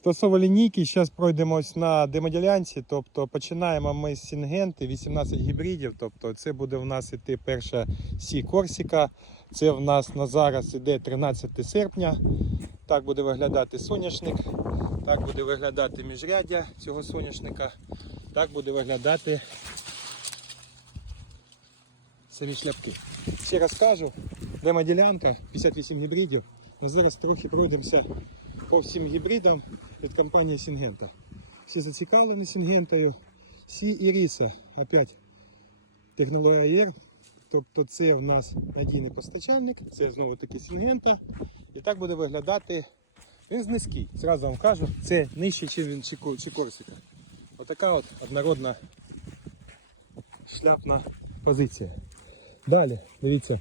Стосово лінійки, зараз пройдемось на демоділянці, тобто починаємо ми з Сінгенти, 18 гібридів. тобто Це буде в нас іти перша Сі Корсіка. Це в нас на зараз іде 13 серпня. Так буде виглядати соняшник, так буде виглядати міжряддя цього соняшника, так буде виглядати самі шляпки. Ще раз кажу, демоділянка, 58 гібридів. Ми зараз трохи пройдемося по всім гібридам від компанії Сінгента. Всі зацікавлені Сінгентою. Сі і Ріса опять технологія Єр, Тобто це в нас надійний постачальник, це знову таки Сінгента. І так буде виглядати. Він низький. Зразу вам кажу, це нижче, ніж він чи Корсика. Отака от однородна шляпна позиція. Далі, дивіться,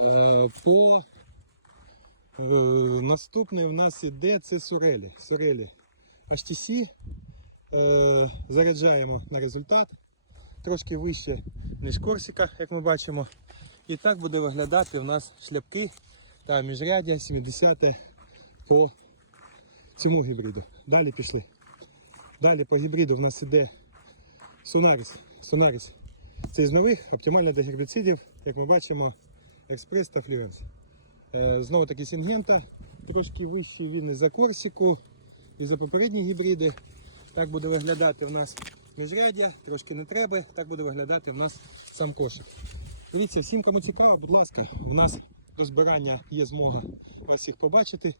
е, по Е, Наступний в нас іде це сурелі. сурелі. HTC е, заряджаємо на результат. Трошки вище, ніж корсика, як ми бачимо. І так буде виглядати в нас шляпки та міжряддя 70 по цьому гібриду. Далі пішли. Далі по гібриду в нас іде Сонаріс. Сонаріс. Це з нових, оптимальний для гербіцидів, як ми бачимо, експрес та флюенс. Е, Знову таки сінгента, трошки вищий він і за корсіку, і за попередні гібриди. Так буде виглядати в нас міжряддя, трошки не треба, так буде виглядати в нас сам кошик. Дивіться, всім, кому цікаво, будь ласка, у нас до збирання є змога вас всіх побачити,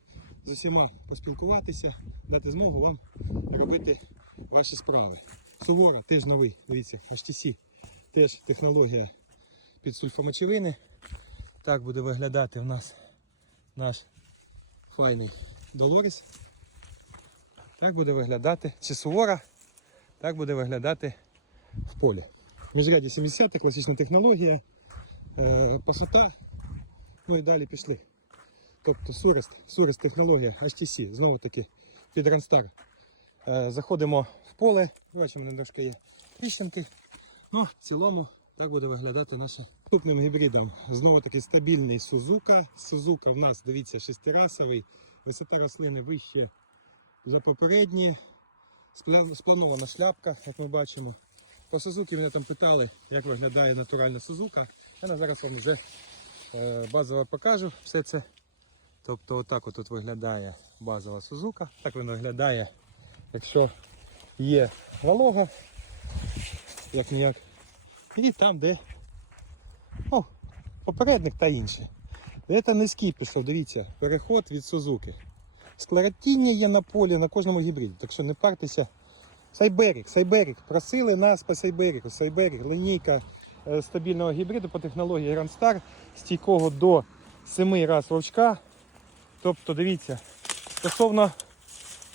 з усіма поспілкуватися, дати змогу вам робити ваші справи. Сувора теж новий, дивіться, HTC теж технологія під сульфомочевини. Так буде виглядати в нас наш файний долоріс. Так буде виглядати чи сувора, так буде виглядати в полі. Міжряді 70 класична технологія, е, посота, ну і далі пішли. Тобто сурест, сурест технологія HTC, знову таки під Ранстар. Е, заходимо в поле, бачимо, не трошки є тріщинки. Ну, в цілому так буде виглядати наша. Наступним гібридом знову таки стабільний Сузука. Сузука в нас, дивіться, шестирасовий, висота рослини вище за попередні. Спланована шляпка, як ми бачимо. По Сузуки мене там питали, як виглядає натуральна Сузука. Я зараз вам вже е, базово покажу все це. Тобто отак от виглядає базова Сузука. Так вона виглядає, якщо є волога, як ніяк. І там, де о, попередник та інші. Це низький пішов, дивіться, переход від Сузуки. Склеротіння є на полі на кожному гібриді, так що не партеся. Сайберік, Сайберік. Просили нас по Сайберіку. Сайберік, линійка е, стабільного гібриду по технології Grand Star, стійкого до 7 раз вовчка. Тобто, дивіться, стосовно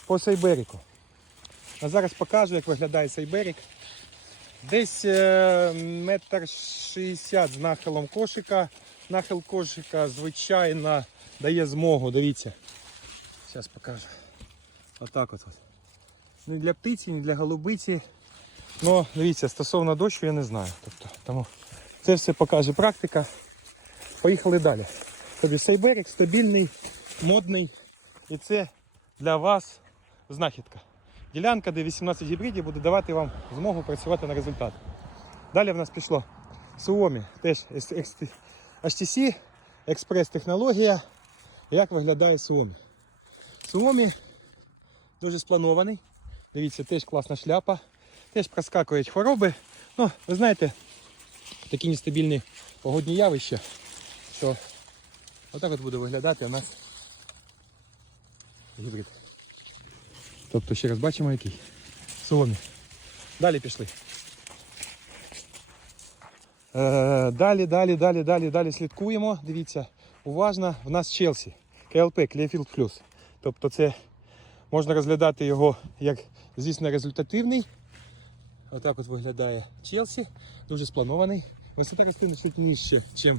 по Сайберіку. А зараз покажу, як виглядає Сайберік. Десь е, метр шістдесят з нахилом кошика. Нахил кошика, звичайно, дає змогу, дивіться. Зараз покажу. Отак от. от. Не для птиці, не для голубиці. Ну, дивіться, стосовно дощу я не знаю. Тобто, Тому це все покаже практика. Поїхали далі. Тобі сайберик стабільний, модний. І це для вас знахідка ділянка, де 18 гібридів буде давати вам змогу працювати на результат. Далі в нас пішло Суомі, теж HTC, експрес-технологія. Як виглядає Суомі? Суомі дуже спланований. Дивіться, теж класна шляпа, теж проскакують хвороби. Ну, Ви знаєте, такі нестабільні погодні явища, що отак от буде виглядати у нас гібрид. Тобто ще раз бачимо який. Соломі. Далі пішли. Далі, далі, далі, далі, далі слідкуємо. Дивіться, уважно, в нас Челсі. КЛП Кліфілд Плюс. Тобто це можна розглядати його як, звісно, результативний. Отак от виглядає Челсі. Дуже спланований. Висота рослини чуть нижче, ніж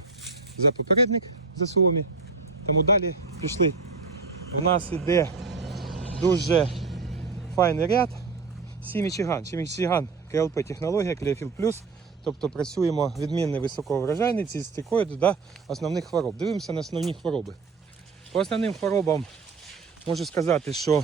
за попередник за соломі. Тому далі пішли. У нас іде дуже файний ряд. Сімічіган. Сімічіган КЛП технологія, Кліофіл Плюс. Тобто працюємо відмінний високоврожайний із стикоїду до основних хвороб. Дивимося на основні хвороби. По основним хворобам можу сказати, що